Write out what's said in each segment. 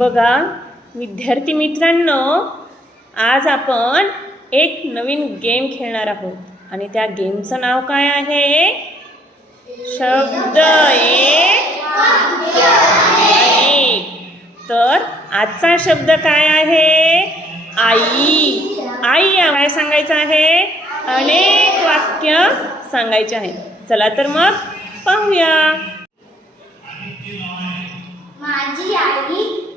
बघा विद्यार्थी मित्रांनो आज आपण एक नवीन गेम खेळणार आहोत. आणि त्या गेमचं नाव काय आहे? शब्द एक. तर आजचा शब्द काय आहे? आई. आई काय सांगायचं आहे? अनेक वाक्य सांगायचे आहे चला तर मग पाहूया. माझी आई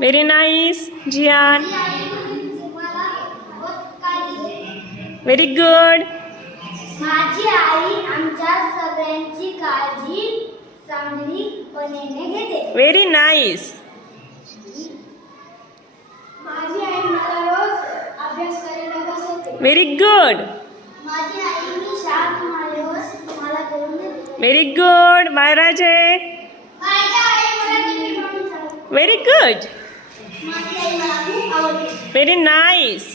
वेरी नाइस जियान। Very good very nice very good very good bye Raje very good very nice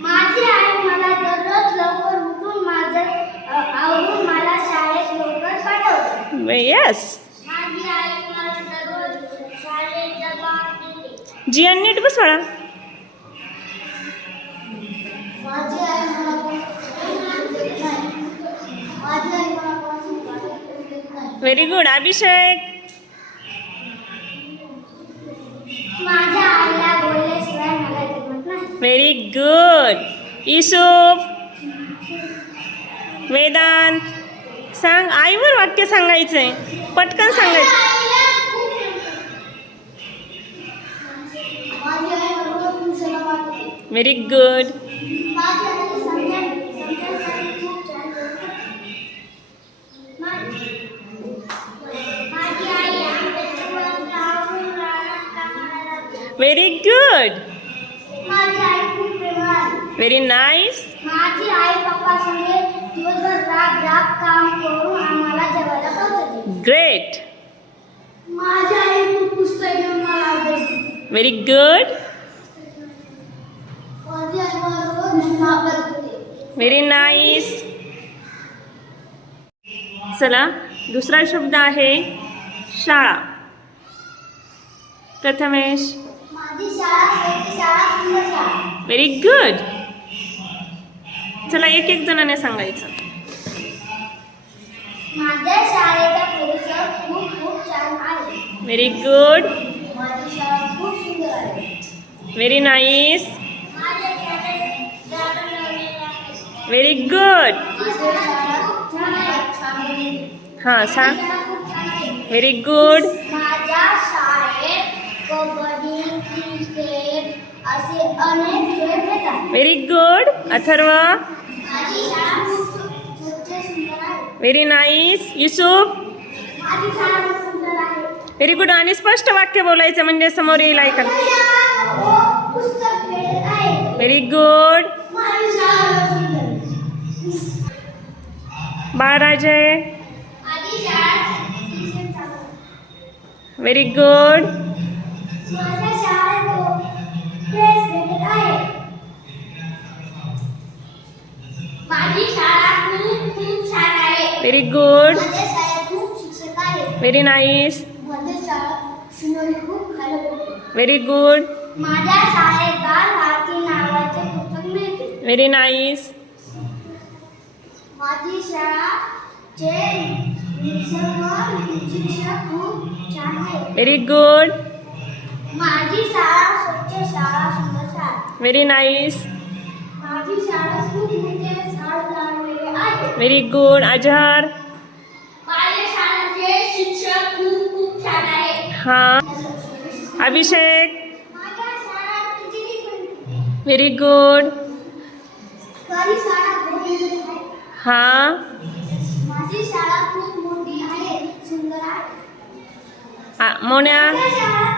माझी आई मला दररोज लवकर उठून माझं आवरून मला शाळेत लवकर पाठवते. येस माझी आई मला दररोज शाळेत डबा देते. जियान नीट बस बाळा. माझी आई मला व्हेरी गुड अभिषेक. माझ्या आईला बोलल्याशिवाय मला जमत नाही. Very good Yusuf Vedant. सांग आईवर वाक्य सांगायचंय. पटकन सांगायचं. Very good very good very nice great very good Very nice. चला दुसरा शब्द है शाला प्रथमेश व्हेरी गुड चला एक एक जणाने सांगायचं. माझ्या शाळेचा परिसर खूप खूप छान आहे. व्हेरी गुड माझी शाळा खूप सुंदर आहे. Very nice very good. हां सांग व्हेरी गुड असे अनेक खेळ घेतात very good Atharva. Very nice Yusuf very good आणि स्पष्ट वाक्य बोलायचं म्हणजे समोर येईल ऐका माझी शाळा खूप पुस्तक भेटत आहे. व्हेरी गुड माझी शाळा सुंदर ड्रेस भेटत आहे माझी शाळा खूप खूप छान आहे व्हेरी गुड माझ्या शाळेत खूप शिक्षक आहेत व्हेरी नाईस माझ्या शाळेत शिवणी खूप खायला व्हेरी गुड माझ्या शाळेत बाल भारती नावाचे पुस्तक मिळते व्हेरी नाईस माझी शाळा चे खूप छान आहे व्हेरी गुड माझी शाळा स्वच्छ शाळा सुंदर शाळा. व्हेरी नाईस माझी शाळा खूप मोठे झाड लावलेले आहे. व्हेरी गुड अजहर माझ्या शाळेचे शिक्षक खूप खूप छान आहे. हा. अभिषेक. माझ्या शाळा किती व्हेरी गुड माझी शाळा खूप मोठी आहे. हा. माझी शाळा खूप मोठी आहे सुंदर आहे. आ- मोन्या. माझ्या